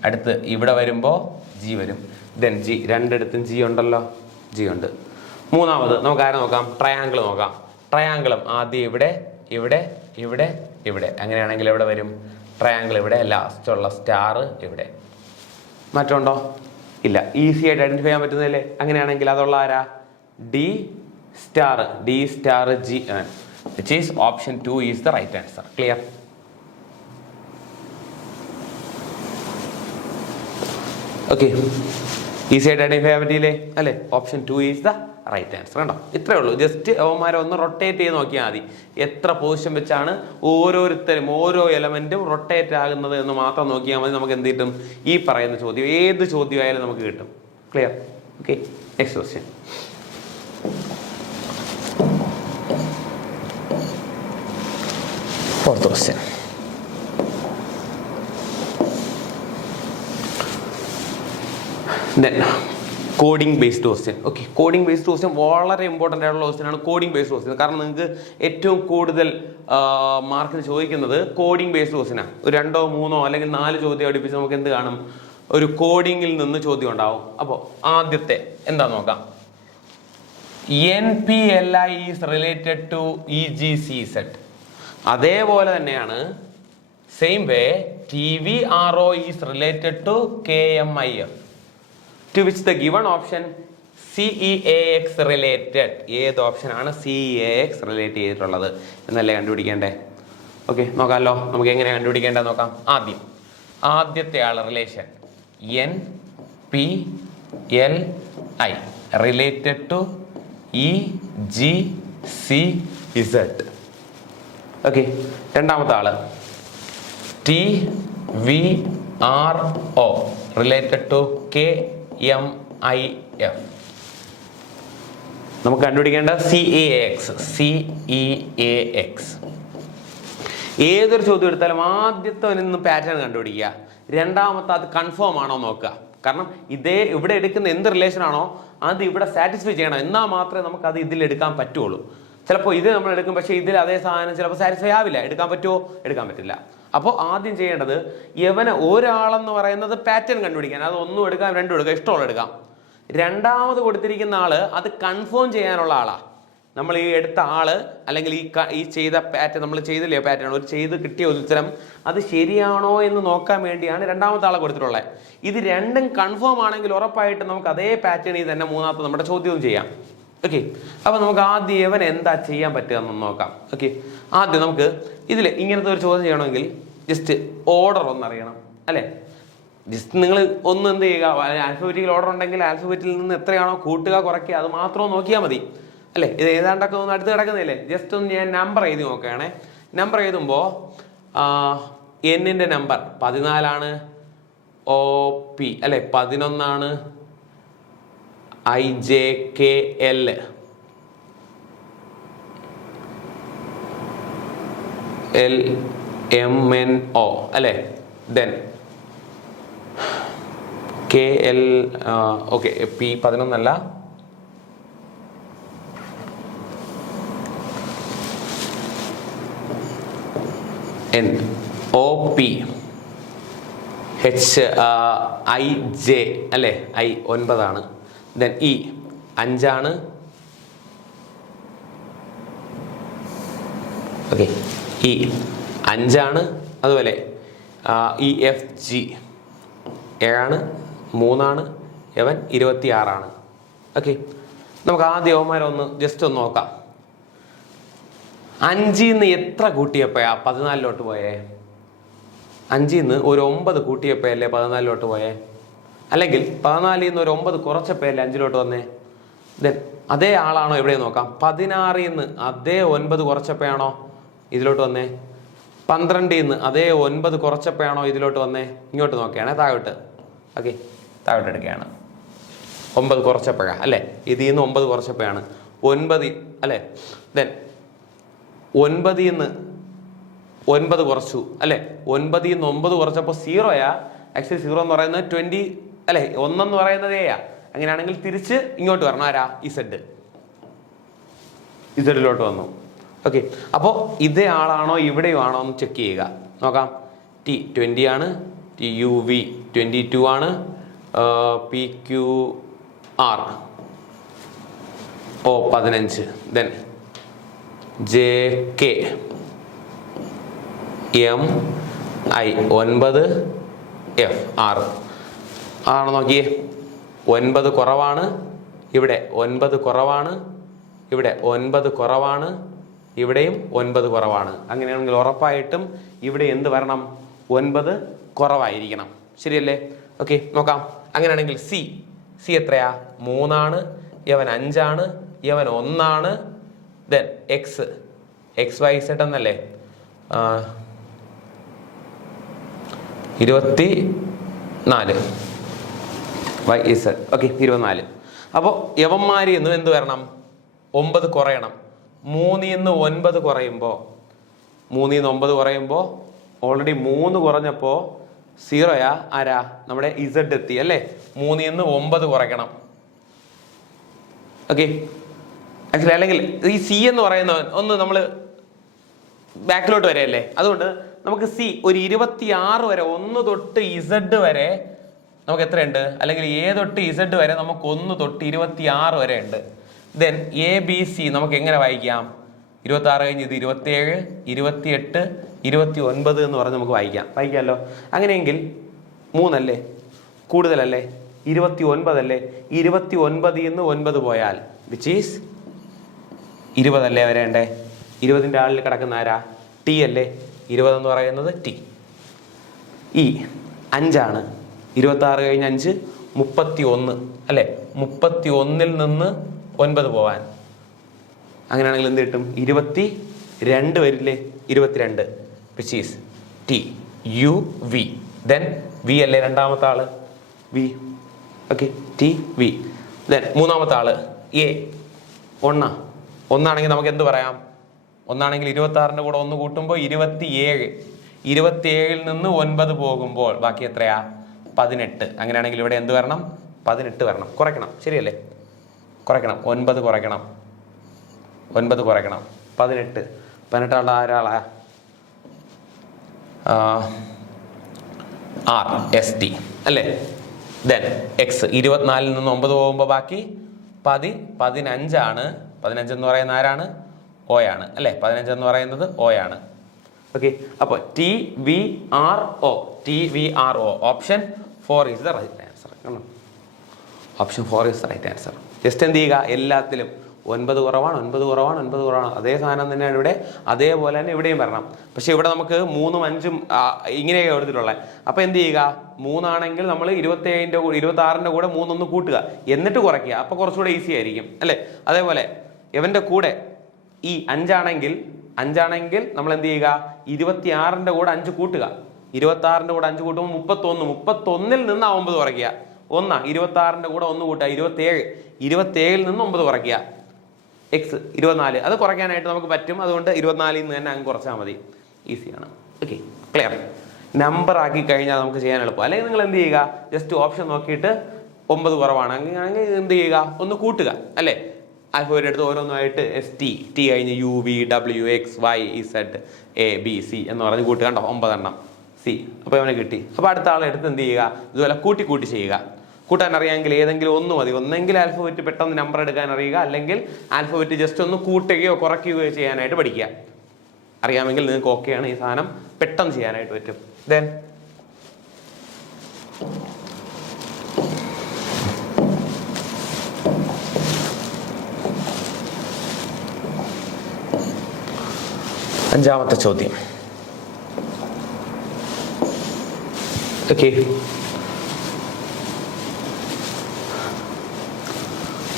അടുത്ത് ഇവിടെ വരുമ്പോൾ ജി വരും. ദെൻ ജി, രണ്ടിടത്തും ജി ഉണ്ടല്ലോ, ജി ഉണ്ട്. മൂന്നാമത് നമുക്ക് ആരെ നോക്കാം? ട്രയാങ്കിൾ നോക്കാം. ട്രയാങ്കിളും ആദ്യം ഇവിടെ, ഇവിടെ, ഇവിടെ, ഇവിടെ. അങ്ങനെയാണെങ്കിൽ എവിടെ വരും? ട്രയാങ്കിൾ ഇവിടെ, ലാസ്റ്റുള്ള സ്റ്റാർ ഇവിടെ. മാറ്റമുണ്ടോ? ഇല്ല. ഈസി ആയിട്ട് ഐഡന്റിഫൈ ചെയ്യാൻ പറ്റുന്നതല്ലേ? അങ്ങനെയാണെങ്കിൽ അതുള്ള ആരാ? D star, D star G, which is option 2 is the right answer. Clear? Okay, easy ആയിട്ട് ഐഡന്റിഫൈ ചെയ്യാൻ പറ്റിയില്ലേ അല്ലേ? Option 2 is the right answer. കണ്ടോ? ഇത്രേ ഉള്ളൂ. ജസ്റ്റ് അവന്മാരെ ഒന്ന് റൊട്ടേറ്റ് ചെയ്ത് നോക്കിയാൽ മതി. എത്ര പൊസിഷൻ വെച്ചാണ് ഓരോരുത്തരും ഓരോ എലമെന്റും റൊട്ടേറ്റ് ആകുന്നത് എന്ന് മാത്രം നോക്കിയാൽ മതി. നമുക്ക് എന്ത് കിട്ടും? ഈ പറയുന്ന ചോദ്യം, ഏത് ചോദ്യമായാലും നമുക്ക് കിട്ടും. Clear? Okay, next question. Fourth question. Then coding based question. Okay, coding based question വളരെ ഇമ്പോർട്ടൻ്റ് ആയിട്ടുള്ള ക്വസ്റ്റ്യൻ ആണ്. കോഡിംഗ് ബേസ്ഡ് ക്വസ്റ്റ്യൻ കാരണം നിങ്ങൾക്ക് ഏറ്റവും കൂടുതൽ മാർക്കിന് ചോദിക്കുന്നത് കോഡിംഗ് ബേസ്ഡ് ക്വസ്റ്റ്യനാണ്. ഒരു 2 3 അല്ലെങ്കിൽ 4 ചോദ്യം അടുപ്പിച്ച് നമുക്ക് എന്ത് കാണും? ഒരു കോഡിങ്ങിൽ നിന്ന് ചോദ്യം ഉണ്ടാവും. അപ്പോൾ ആദ്യത്തെ എന്താ നോക്കാം. NPLI is related to EGCZ. അതേപോലെ തന്നെയാണ് same way TVRO is related to KMIF, to which the given option CEAX related. ഏത് ഓപ്ഷനാണ് CEAX റിലേറ്റ് ചെയ്തിട്ടുള്ളത് എന്നല്ലേ കണ്ടുപിടിക്കേണ്ടേ? ഓക്കെ, നോക്കാമല്ലോ. നമുക്ക് എങ്ങനെ കണ്ടുപിടിക്കേണ്ടത് നോക്കാം. ആദ്യത്തെ ആൾ relation NPLI related to EGCZ. Okay, രണ്ടാമത്തെ ആള് TVRO റിലേറ്റഡ് ടു KMIF. നമുക്ക് കണ്ടുപിടിക്കേണ്ട CEAX. ഏതൊരു ചോദ്യം എടുത്താലും ആദ്യത്തെ നിന്ന് പാറ്റേൺ കണ്ടുപിടിക്കുക, രണ്ടാമത്തെ അത് കൺഫേം ആണോ നോക്കുക. കാരണം ഇവിടെ എടുക്കുന്ന എന്ത് റിലേഷൻ ആണോ അത് ഇവിടെ സാറ്റിസ്ഫൈ ചെയ്യണം, എന്നാൽ മാത്രമേ നമുക്ക് അത് ഇതിൽ എടുക്കാൻ പറ്റുള്ളൂ. ചിലപ്പോൾ ഇത് നമ്മൾ എടുക്കും, പക്ഷേ ഇതിൽ അതേ സാധനം ചിലപ്പോൾ സാറ്റിസ്ഫൈ ആവില്ല. എടുക്കാൻ പറ്റുമോ? എടുക്കാൻ പറ്റില്ല. അപ്പോൾ ആദ്യം ചെയ്യേണ്ടത് ഒരാളെന്ന് പറയുന്നത് പാറ്റേൺ കണ്ടുപിടിക്കാൻ, അത് ഒന്നും എടുക്കാം, രണ്ടും എടുക്കാം, ഇഷ്ടമുള്ള എടുക്കാം. രണ്ടാമത് കൊടുത്തിരിക്കുന്ന ആള് അത് കൺഫേം ചെയ്യാനുള്ള ആളാണ്. നമ്മൾ ഈ എടുത്ത ആള് അല്ലെങ്കിൽ ഈ ചെയ്ത പാറ്റേൺ, നമ്മൾ ചെയ്തില്ലേ പാറ്റേൺ, ചെയ്ത് കിട്ടിയ ഉത്തരം അത് ശരിയാണോ എന്ന് നോക്കാൻ വേണ്ടിയാണ് രണ്ടാമത്തെ ആളെ കൊടുത്തിട്ടുള്ളത്. ഇത് രണ്ടും കൺഫേം ആണെങ്കിൽ ഉറപ്പായിട്ട് നമുക്ക് അതേ പാറ്റേണിൽ തന്നെ മൂന്നാമത്തെ നമ്മുടെ ചോദ്യവും ചെയ്യാം. ഓക്കെ, അപ്പൊ നമുക്ക് ആദ്യം എന്താ ചെയ്യാൻ പറ്റുക എന്നൊന്ന് നോക്കാം. ഓക്കെ, ആദ്യം നമുക്ക് ഇതിൽ ഇങ്ങനത്തെ ഒരു ചോദ്യം ചെയ്യണമെങ്കിൽ ജസ്റ്റ് ഓർഡർ ഒന്നറിയണം അല്ലേ. ജസ്റ്റ് നിങ്ങൾ ഒന്ന് എന്ത് ചെയ്യുക, ആൽഫബറ്റിക്കൽ ഓർഡർ ഉണ്ടെങ്കിൽ ആൽഫബറ്റിൽ നിന്ന് എത്രയാണോ കൂട്ടുക കുറയ്ക്കുക അത് മാത്രം നോക്കിയാൽ മതി അല്ലേ. ഇത് ഏതാണ്ടൊക്കെ ഒന്ന് അടുത്ത് കിടക്കുന്നില്ലേ. ജസ്റ്റ് ഒന്ന് ഞാൻ നമ്പർ എഴുതി നോക്കുകയാണേ. നമ്പർ എഴുതുമ്പോൾ എന്നിൻ്റെ നമ്പർ 14 OP അല്ലെ, 11 IJKL, LMNO അല്ലെ, ദെൻ KL. ഓക്കെ, P11 അല്ല, NOP, HIJ അല്ലേ, I 9 then E 5. Okay, E 5. അതുപോലെ EFG 7, 3, 26. ഓക്കെ, നമുക്ക് ആദ്യം യവന്മാരൊന്ന് ജസ്റ്റ് ഒന്ന് നോക്കാം. 5ൽ നിന്ന് എത്ര കൂട്ടിയപ്പോഴാ 14 പോയേ? 5ൽ നിന്ന് ഒരു 9 കൂട്ടിയപ്പോഴല്ലേ 14 പോയേ? അല്ലെങ്കിൽ 14ൽ നിന്ന് ഒരു 9 കുറച്ചപ്പോഴല്ലേ 5 വന്നേ? ദെൻ അതേ ആളാണോ ഇവിടെ നോക്കാം. 16ൽ നിന്ന് അതേ 9 കുറച്ചപ്പോഴാണോ ഇതിലോട്ട് വന്നേ? 12ൽ നിന്ന് അതേ 9 കുറച്ചപ്പോഴാണോ ഇതിലോട്ട് വന്നേ? ഇങ്ങോട്ട് നോക്കുകയാണെ താഴോട്ട്. ഓക്കെ, താഴോട്ട് എടുക്കുകയാണ്. 9 കുറച്ചപ്പോഴാ അല്ലേ, ഇതിൽ നിന്ന് 9 കുറച്ചപ്പോഴാണ് 9 അല്ലേ. ദെൻ 9ൽ നിന്ന് 9 കുറച്ചു അല്ലേ, 9ൽ നിന്ന് 9 കുറച്ചപ്പോൾ 0യാ. ആക്ച്വലി 0 എന്ന് പറയുന്നത് 20 അല്ലേ, 1 എന്ന് പറയുന്നത് A. അങ്ങനെയാണെങ്കിൽ തിരിച്ച് ഇങ്ങോട്ട് വരണം. ആരാ? ഇസഡിലോട്ട് വന്നു. ഓക്കെ, അപ്പോൾ ഇതേ ആളാണോ ഇവിടെയും ആണോ എന്ന് ചെക്ക് ചെയ്യുക. നോക്കാം. T 20 ആണ്, TUV 22 ആണ്, PQR O 15, then JK MI 9, F 6 ആണോ നോക്കിയേ. 9 കുറവാണ്, ഇവിടെ 9 കുറവാണ്, ഇവിടെ 9 കുറവാണ്, ഇവിടെയും 9 കുറവാണ്. അങ്ങനെയാണെങ്കിൽ ഉറപ്പായിട്ടും ഇവിടെ എന്ത് വരണം? 9 കുറവായിരിക്കണം. ശരിയല്ലേ? ഓക്കെ, നോക്കാം. അങ്ങനെയാണെങ്കിൽ C എത്രയാ? 3 ആണ്, ഇവൻ 5 ആണ്, ഇവൻ 1 ആണ്. ദെൻ XYZ എന്നല്ലേ, 24 YZ. ഓക്കെ, 24. അപ്പോൾ യവന്മാരിൽ നിന്ന് എന്ത് വരണം? 9 കുറയണം. 3ൽ നിന്ന് 9 കുറയുമ്പോൾ, 3ൽ നിന്ന് 9 കുറയുമ്പോൾ ഓൾറെഡി 3 കുറഞ്ഞപ്പോൾ 0യാ. ആരാ? നമ്മുടെ Z എത്തി അല്ലേ. 3ൽ നിന്ന് 9 കുറയ്ക്കണം. ഓക്കെ, ആക്ച്വലി അല്ലെങ്കിൽ ഈ C എന്ന് പറയുന്നവൻ ഒന്ന് നമ്മൾ ബാക്കിലോട്ട് വരെയല്ലേ. അതുകൊണ്ട് നമുക്ക് C ഒരു 26 വരെ, 1 തൊട്ട് Z വരെ നമുക്ക് എത്രയുണ്ട്? അല്ലെങ്കിൽ A തൊട്ട് Z വരെ നമുക്ക് 1 തൊട്ട് 26 വരെ ഉണ്ട്. ദെൻ ABC നമുക്ക് എങ്ങനെ വായിക്കാം? 26 കഴിഞ്ഞ് ഇത് 27, 28, 29 എന്ന് പറഞ്ഞ് നമുക്ക് വായിക്കാമല്ലോ. അങ്ങനെയെങ്കിൽ 3 അല്ലേ, കൂടുതലല്ലേ, 29 അല്ലേ, 29 നിന്ന് 9 പോയാൽ വിച്ച് ഈസ് 20 അല്ലേ വരേണ്ടേ. 20ന്റെ ആളിൽ കിടക്കുന്ന ആരാ? ടി അല്ലേ. 20 എന്ന് പറയുന്നത് ടി. ഈ 5 26 കഴിഞ്ഞ് 5 31 അല്ലേ. 31 നിന്ന് 9 പോവാൻ അങ്ങനെയാണെങ്കിൽ എന്ത് കിട്ടും? 22 വരില്ലേ. 22 which is T U V. Then V അല്ലേ രണ്ടാമത്തെ ആള്, V. Okay, T V. Then മൂന്നാമത്തെ ആള് എ. ഒന്നാണെങ്കിൽ നമുക്ക് എന്ത് പറയാം? ഒന്നാണെങ്കിൽ 26ന്റെ കൂടെ 1 കൂട്ടുമ്പോൾ 27. 27 നിന്ന് 9 പോകുമ്പോൾ ബാക്കി എത്രയാ? 18. അങ്ങനെയാണെങ്കിൽ ഇവിടെ എന്ത് വരണം? 18 വരണം. കുറയ്ക്കണം, ശരിയല്ലേ? കുറയ്ക്കണം, 9 കുറയ്ക്കണം, 9 കുറയ്ക്കണം, 18. 18 ആളുടെ ആരാളാ? ആർ എസ് ടി അല്ലേ. Then X. 24 നിന്ന് 9 പോകുമ്പോൾ ബാക്കി 15. 15 എന്ന് പറയുന്ന ആരാണ്? ഓ ആണ് അല്ലേ. 15 എന്ന് പറയുന്നത് ഓ ആണ്. ഓക്കെ, അപ്പോൾ T V R O. T V R O. Option 4 is the right answer. Option 4 is the right answer. Just എന്ത് ചെയ്യുക? എല്ലാത്തിലും 9 കുറവാണ്, 9 കുറവാണ്, 9 കുറവാണ്. അതേ സാധനം തന്നെയാണ് ഇവിടെ, അതേപോലെ തന്നെ ഇവിടെയും വരണം. പക്ഷെ ഇവിടെ നമുക്ക് 3ഉം 5ഉം ഇങ്ങനെയൊക്കെ എടുത്തിട്ടുള്ളത്. അപ്പോൾ എന്ത് ചെയ്യുക? 3 ആണെങ്കിൽ നമ്മൾ 26ന്റെ കൂടെ 3 ഒന്ന് കൂട്ടുക, എന്നിട്ട് കുറയ്ക്കുക. അപ്പോൾ കുറച്ചുകൂടെ ഈസി ആയിരിക്കും അല്ലേ. അതേപോലെ ഇവന്റെ കൂടെ ഈ 5 ആണെങ്കിൽ നമ്മൾ എന്ത് ചെയ്യുക? 26ന്റെ കൂടെ 5 കൂട്ടുക. 26ന്റെ കൂടെ 5 കൂട്ടുമ്പോൾ 31 നിന്ന് 9 കുറയ്ക്കുക. 26ന്റെ കൂടെ 1 കൂട്ടുക, 27 നിന്ന് 9 കുറയ്ക്കുക. എക്സ് 24. അത് കുറയ്ക്കാനായിട്ട് നമുക്ക് പറ്റും. അതുകൊണ്ട് 24 നിന്ന് തന്നെ അങ്ങ് കുറച്ചാൽ മതി. ഈസിയാണ്. Okay, clear. നമ്പർ ആക്കി കഴിഞ്ഞാൽ നമുക്ക് ചെയ്യാൻ എളുപ്പം. അല്ലെങ്കിൽ നിങ്ങൾ എന്ത് ചെയ്യുക? ജസ്റ്റ് ഓപ്ഷൻ നോക്കിയിട്ട് 9 കുറവാണ് അങ്ങനെയാണെങ്കിൽ എന്ത് ചെയ്യുക? ഒന്ന് കൂട്ടുക അല്ലേ. ആൽഫബറ്റ് എടുത്ത് ഓരോന്നുമായിട്ട് എസ് ടി, ടി കഴിഞ്ഞ് U V W X Y Z A B C എന്ന് പറഞ്ഞ് കൂട്ടുക. കണ്ടോ, 9 എണ്ണം സി. അപ്പോൾ അവനെ കിട്ടി. അപ്പോൾ അടുത്ത ആളെ എടുത്ത് എന്ത് ചെയ്യുക? ഇതുപോലെ കൂട്ടി ചെയ്യുക. കൂട്ടാൻ അറിയാമെങ്കിൽ ഏതെങ്കിലും ഒന്ന് മതി. ഒന്നെങ്കിൽ ആൽഫബറ്റ് പെട്ടെന്ന് നമ്പർ എടുക്കാൻ അറിയുക, അല്ലെങ്കിൽ ആൽഫബറ്റ് ജസ്റ്റ് ഒന്ന് കൂട്ടുകയോ കുറയ്ക്കുകയോ ചെയ്യാനായിട്ട് പഠിക്കുക. അറിയാമെങ്കിൽ നിങ്ങൾക്ക് ഓക്കെയാണ്. ഈ സാധനം പെട്ടെന്ന് ചെയ്യാനായിട്ട് പറ്റും. ദെൻ അഞ്ചാമത്തെ ചോദ്യം. ഓക്കെ,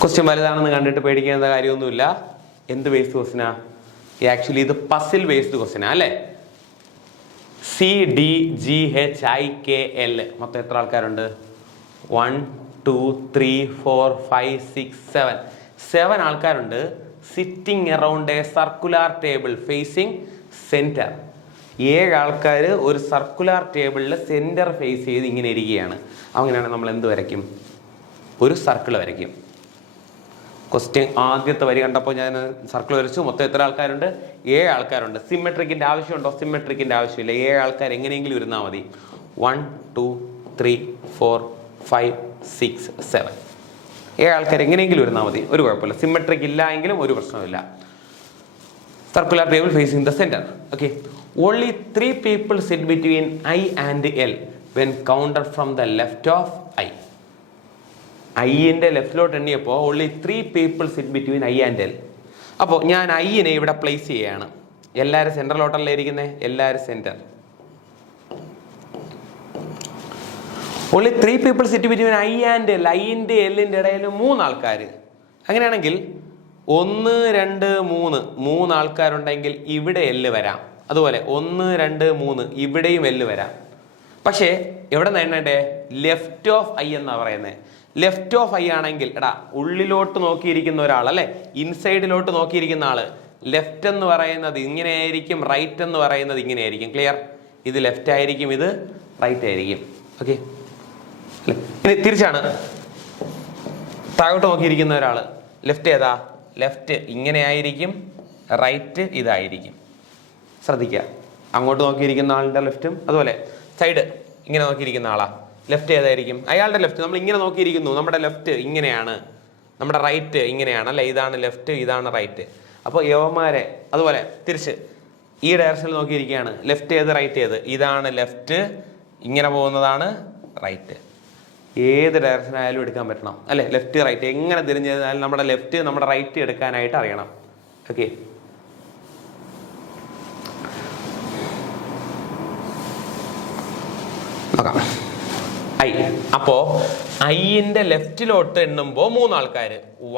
ക്വസ്റ്റ്യൻ വലുതാണെന്ന് കണ്ടിട്ട് പേടിക്കേണ്ട കാര്യമൊന്നുമില്ല. എന്ത് ബേസ്ഡ് ക്വസ്റ്റ്യനാ? ആക്ച്വലി ഇത് പസിൽ ബേസ്ഡ് ക്വസ്റ്റ്യനാ അല്ലേ. CDGHIKL മൊത്തം എത്ര ആൾക്കാരുണ്ട്? 1 2 3 4 5 6 7 7 ആൾക്കാരുണ്ട്. Sitting around a circular table facing centre. 7 ആൾക്കാർ ഒരു സർക്കുലാർ ടേബിളിൽ സെന്റർ ഫേസ് ചെയ്ത് ഇങ്ങനെ ഇരിക്കുകയാണ്. അങ്ങനെയാണെങ്കിൽ നമ്മൾ എന്ത് വരയ്ക്കും? ഒരു സർക്കിൾ വരയ്ക്കും. ക്വസ്റ്റ്യൻ ആദ്യത്തെ വരി കണ്ടപ്പോൾ ഞാൻ സർക്കിൾ വരച്ചു. മൊത്തം എത്ര ആൾക്കാരുണ്ട്? 7 ആൾക്കാരുണ്ട്. സിമെട്രിക്കിൻ്റെ ആവശ്യമുണ്ടോ? സിമെട്രിക്കിൻ്റെ ആവശ്യമില്ല. 7 ആൾക്കാർ എങ്ങനെയെങ്കിലും ഇരുന്നാൽ മതി. 1 2 3 4 5 6 7 7 ആൾക്കാർ എങ്ങനെയെങ്കിലും ഇരുന്നാൽ മതി, ഒരു കുഴപ്പമില്ല. സിമെട്രിക് ഇല്ല എങ്കിലും ഒരു പ്രശ്നമില്ല. Circular table facing the centre. Okay, only 3 people sit between I and L when counted from the left of I. ഐൻ്റെ ലെഫ്റ്റിലോട്ട് എണ്ണിയപ്പോൾ only 3 people sit between I and L. അപ്പോൾ ഞാൻ ഐനെ ഇവിടെ പ്ലേസ് ചെയ്യുകയാണ്. എല്ലാവരും സെൻറ്ററിലോട്ടല്ലേ ഇരിക്കുന്നത്? എല്ലാവരും centre. Only 3 people sit between I and L. ഐൻ്റെ എല്ലിൻ്റെ ഇടയിൽ 3 ആൾക്കാർ. അങ്ങനെയാണെങ്കിൽ 1 2 3 ആൾക്കാരുണ്ടെങ്കിൽ ഇവിടെ എല്ല് വരാം. അതുപോലെ 1 2 3 ഇവിടെയും എല്ല് വരാം. പക്ഷേ എവിടെ നിന്ന് എണ്ണണ്ടേ? ലെഫ്റ്റ് ഓഫ് ഐ എന്നാണ് പറയുന്നത്. ലെഫ്റ്റ് ഓഫ് ഐ ആണെങ്കിൽ ഉള്ളിലോട്ട് നോക്കിയിരിക്കുന്ന ഒരാൾ അല്ലേ, ഇൻസൈഡിലോട്ട് നോക്കിയിരിക്കുന്ന ആള്. ലെഫ്റ്റ് എന്ന് പറയുന്നത് ഇങ്ങനെയായിരിക്കും, റൈറ്റ് എന്ന് പറയുന്നത് ഇങ്ങനെയായിരിക്കും. ക്ലിയർ? ഇത് ലെഫ്റ്റ് ആയിരിക്കും, ഇത് റൈറ്റ് ആയിരിക്കും. ഓക്കെ, ഇനി തിരിച്ചാണ്. താഴോട്ട് നോക്കിയിരിക്കുന്ന ഒരാൾ ലെഫ്റ്റ് ഏതാ? ലെഫ്റ്റ് ഇങ്ങനെ ആയിരിക്കും, റൈറ്റ് ഇതായിരിക്കും. ശ്രദ്ധിക്കുക, അങ്ങോട്ട് നോക്കിയിരിക്കുന്ന ആളുടെ ലെഫ്റ്റും അതുപോലെ സൈഡ് ഇങ്ങനെ നോക്കിയിരിക്കുന്ന ആളാ. ലെഫ്റ്റ് ഏതായിരിക്കും? അയാളുടെ ലെഫ്റ്റ്. നമ്മൾ ഇങ്ങനെ നോക്കിയിരിക്കുന്നു, നമ്മുടെ ലെഫ്റ്റ് ഇങ്ങനെയാണ്, നമ്മുടെ റൈറ്റ് ഇങ്ങനെയാണ് അല്ലേ. ഇതാണ് ലെഫ്റ്റ്, ഇതാണ് റൈറ്റ്. അപ്പോൾ യവന്മാരെ അതുപോലെ തിരിച്ച് ഈ ഡയറക്ഷനിൽ നോക്കിയിരിക്കുകയാണ്. ലെഫ്റ്റ് ഏത് റൈറ്റ് ഏത്? ഇതാണ് ലെഫ്റ്റ്, ഇങ്ങനെ പോകുന്നതാണ് റൈറ്റ്. ഏത് ഡയറക്ഷൻ ആയാലും എടുക്കാൻ പറ്റണം അല്ലേ? ലെഫ്റ്റ് റൈറ്റ് എങ്ങനെ തിരിഞ്ഞ് കഴിഞ്ഞാലും നമ്മുടെ ലെഫ്റ്റ് നമ്മുടെ റൈറ്റ് എടുക്കാനായിട്ട് അറിയണം. ഓക്കെ, നോക്കാം. ഐ. അപ്പോ ഐന്റെ ലെഫ്റ്റിലോട്ട് എണ്ണുമ്പോൾ 3 ആൾക്കാർ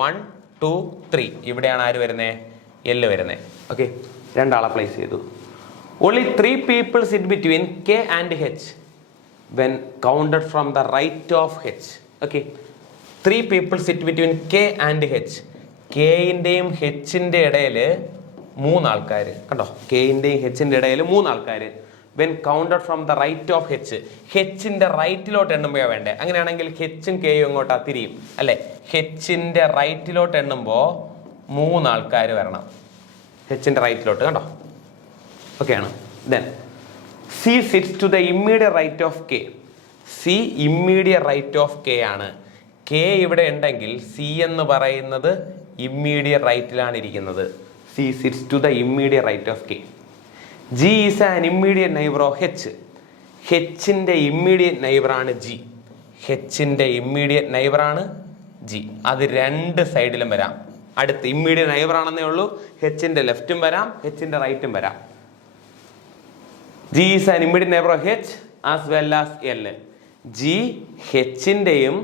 1 2 3. ഇവിടെയാണ് ആര് വരുന്നേ? എല്ല് വരുന്നേ. ഓക്കെ, 2 ആളെ പ്ലേസ് ചെയ്തു. Only 3 people sit between K and H when counted from the right of H. Okay, 3 people sit between K and H. കെയിൻ്റെയും ഹെച്ചിൻ്റെ ഇടയിൽ 3 ആൾക്കാർ കണ്ടോ? കെയിൻ്റെയും ഹെച്ചിൻ്റെ ഇടയിൽ 3 ആൾക്കാർ. When counted from the right of H. ഹെച്ചിൻ്റെ റൈറ്റിലോട്ട് എണ്ണുമ്പോഴാണ് വേണ്ടേ? അങ്ങനെയാണെങ്കിൽ ഹെച്ചും കെയും ഇങ്ങോട്ടാ തിരിയും അല്ലേ? ഹെച്ചിൻ്റെ റൈറ്റിലോട്ട് എണ്ണുമ്പോൾ 3 ആൾക്കാർ വരണം ഹെച്ചിൻ്റെ റൈറ്റിലോട്ട്. കണ്ടോ? ഓക്കെയാണ്. Then C sits to the immediate right of K. C immediate right of K ആണ്. കെ ഇവിടെ ഉണ്ടെങ്കിൽ സി എന്ന് പറയുന്നത് ഇമ്മീഡിയറ്റ് റൈറ്റിലാണ് ഇരിക്കുന്നത്. C sits to the immediate right of K. G is an immediate neighbour of H. ഹെച്ചിൻ്റെ immediate നൈബറാണ് G. ഹെച്ചിൻ്റെ ഇമ്മീഡിയറ്റ് നൈബറാണ് ജി. അത് 2 സൈഡിലും വരാം. അടുത്ത് ഇമ്മീഡിയറ്റ് നൈബറാണെന്നേ ഉള്ളൂ. ഹെച്ചിൻ്റെ ലെഫ്റ്റും വരാം, ഹെച്ചിൻ്റെ റൈറ്റും വരാം. G is an immediate neighbour of H as well as L. G ഹെച്ചിൻ്റെയും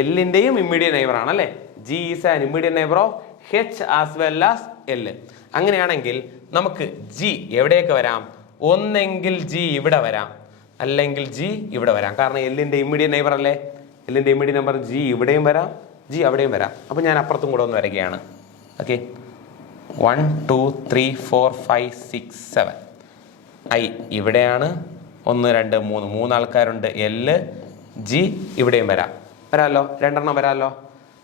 എല്ലിൻ്റെയും ഇമ്മീഡിയറ്റ് നൈബർ ആണ് അല്ലേ? G is an immediate neighbour of H as well as L. അങ്ങനെയാണെങ്കിൽ നമുക്ക് ജി എവിടെയൊക്കെ വരാം? ഒന്നെങ്കിൽ ജി ഇവിടെ വരാം, അല്ലെങ്കിൽ ജി ഇവിടെ വരാം. കാരണം എല്ലിൻ്റെ ഇമ്മീഡിയറ്റ് നൈബർ അല്ലേ? എല്ലിൻ്റെ ഇമ്മീഡിയറ്റ് നമ്പർ ജി ഇവിടെയും വരാം, ജി അവിടെയും വരാം. അപ്പോൾ ഞാൻ അപ്പുറത്തും കൂടെ ഒന്ന് വരികയാണ്. ഓക്കെ, 1 2 3 4 5 6 7. ഐ ഇവിടെയാണ്. 1 2 3 ആൾക്കാരുണ്ട്. എല് ജി ഇവിടെയും വരാമല്ലോ, 2 എണ്ണം വരാമല്ലോ.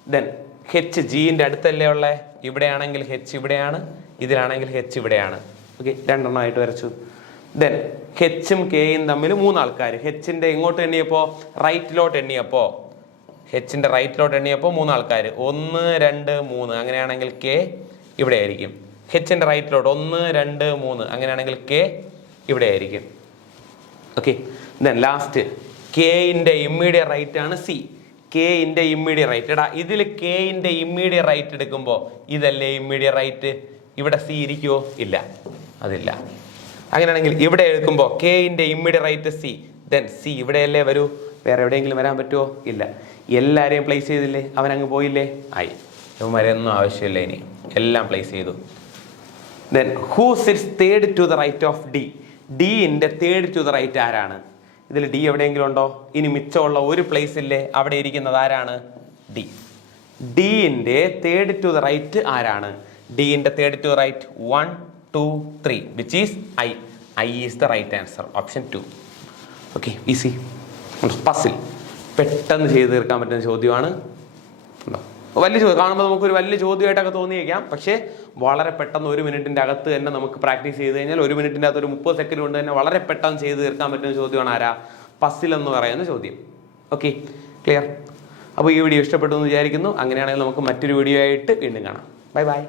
ദെൻ ഹെച്ച് ജിൻ്റെ അടുത്തല്ലേ ഉള്ളേ? ഇവിടെയാണെങ്കിൽ ഹെച്ച് ഇവിടെയാണ്, ഇതിലാണെങ്കിൽ ഹെച്ച് ഇവിടെയാണ്. ഓക്കെ, 2 എണ്ണമായിട്ട് വരച്ചു. ദെൻ ഹെച്ചും കെയും തമ്മിൽ 3 ആൾക്കാർ. ഹെച്ചിൻ്റെ എങ്ങോട്ട് എണ്ണിയപ്പോൾ? റൈറ്റിലോട്ട് എണ്ണിയപ്പോൾ. ഹെച്ചിൻ്റെ റൈറ്റിലോട്ട് എണ്ണിയപ്പോൾ 3 ആൾക്കാർ. 1 2 3. അങ്ങനെയാണെങ്കിൽ കെ ഇവിടെ ആയിരിക്കും. ഹെച്ചിൻ്റെ റൈറ്റിലോട്ട് 1 2 3. അങ്ങനെയാണെങ്കിൽ കെ ഇവിടെ ആയിരിക്കും. ഓക്കെ, ദെൻ ലാസ്റ്റ് കെയിൻ്റെ ഇമ്മീഡിയറ്റ് റൈറ്റ് ആണ് സി. കെയിൻ്റെ ഇമ്മീഡിയറ്റ് റൈറ്റ്. എടാ ഇതിൽ കെയിൻ്റെ ഇമ്മീഡിയറ്റ് റൈറ്റ് എടുക്കുമ്പോൾ ഇതല്ലേ ഇമ്മീഡിയറ്റ് റൈറ്റ്? ഇവിടെ സി ഇരിക്കുമോ? ഇല്ല, അതില്ല. അങ്ങനെയാണെങ്കിൽ ഇവിടെ എടുക്കുമ്പോൾ കെയിൻ്റെ immediate right C. Then C ഇവിടെയല്ലേ വരൂ, വേറെ എവിടെയെങ്കിലും വരാൻ പറ്റുമോ? ഇല്ല. എല്ലാവരെയും പ്ലേസ് ചെയ്തില്ലേ? അവനങ്ങ് പോയില്ലേ? ആയി. ഇവന്മാരെയൊന്നും ആവശ്യമില്ല, ഇനി എല്ലാം പ്ലേസ് ചെയ്തു. Then who sits third to the right of D. ഡിൻ്റെ തേർഡ് ടു ദ റൈറ്റ് ആരാണ്? ഇതിൽ ഡി എവിടെയെങ്കിലും ഉണ്ടോ? ഇനി മിച്ചമുള്ള ഒരു പ്ലേസ് ഇല്ലേ? അവിടെ ഇരിക്കുന്നത് ആരാണ്? ഡി. ഡിൻ്റെ തേർഡ് ടു ദ റൈറ്റ് ആരാണ്? ഡിൻ്റെ third to the right 1 2 3 which is I. I is the right answer, option 2. Okay, easy. Puzzle പെട്ടെന്ന് ചെയ്ത് തീർക്കാൻ പറ്റുന്ന ചോദ്യമാണ്. വലിയ ചോദ്യം കാണുമ്പോൾ നമുക്കൊരു വലിയ ചോദ്യമായിട്ടൊക്കെ തോന്നിയേക്കാം. പക്ഷേ വളരെ പെട്ടെന്ന് 1 മിനിറ്റിൻ്റെ അകത്ത് തന്നെ നമുക്ക് പ്രാക്ടീസ് ചെയ്ത് കഴിഞ്ഞാൽ 1 മിനിറ്റിൻ്റെ അകത്ത് ഒരു 30 സെക്കൻഡ് കൊണ്ട് തന്നെ വളരെ പെട്ടെന്ന് ചെയ്ത് തീർക്കാൻ പറ്റുന്ന ചോദ്യമാണ് ആരാ? പസിൽ എന്ന് പറയുന്ന ചോദ്യം. Okay, clear? അപ്പോൾ ഈ വീഡിയോ ഇഷ്ടപ്പെട്ടു എന്ന് വിചാരിക്കുന്നു. അങ്ങനെയാണെങ്കിൽ നമുക്ക് മറ്റൊരു വീഡിയോ ആയിട്ട് വീണ്ടും കാണാം. Bye bye.